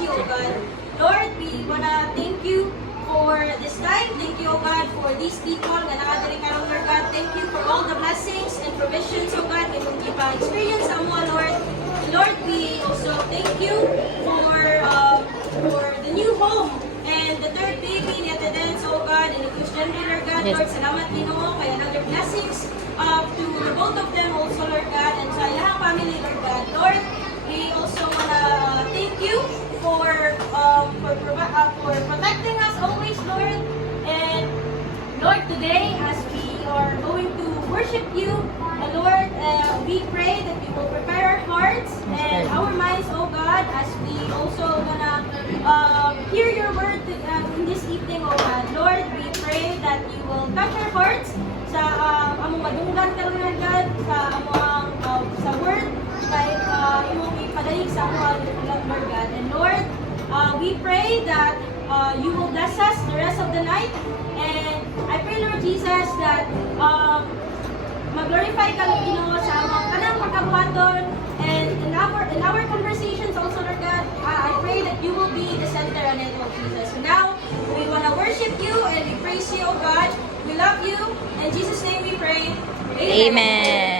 you, oh God. Lord, we wanna thank you for this time. Thank you, oh God, for these people na nakadiri karon, Lord God. Thank you for all the blessings and provisions, oh God, na kung ipa-experience sa mo, Lord. Lord, we also thank you for the new home and the third baby ni Ate Dance, oh God, and the Christian Lord God. Yes. Lord, salamat Ginoo kay another blessings to the both of them also, Lord God, and sa iyang family, Lord God. Lord, we also wanna thank you for protecting us always, Lord. And Lord, today as we are going to worship you, Lord, we pray that you will prepare our hearts and our minds, oh God, as we also gonna hear your word in this evening, oh God. Lord, we pray that you will touch our hearts sa among madunggan karon, Lord God, sa among sa word kay imong ipadayig sa among Lord God. And Lord, we pray that you will bless us the rest of the night. And I pray, Lord Jesus, that mag-glorify ka, Ginoo, sa among kanang pagkabuhaton and in our conversations also, Lord God. I pray that you will be the center on it, Lord Jesus. So now, we want to worship you and we praise you, oh God. We love you. In Jesus' name we pray. Amen. Amen.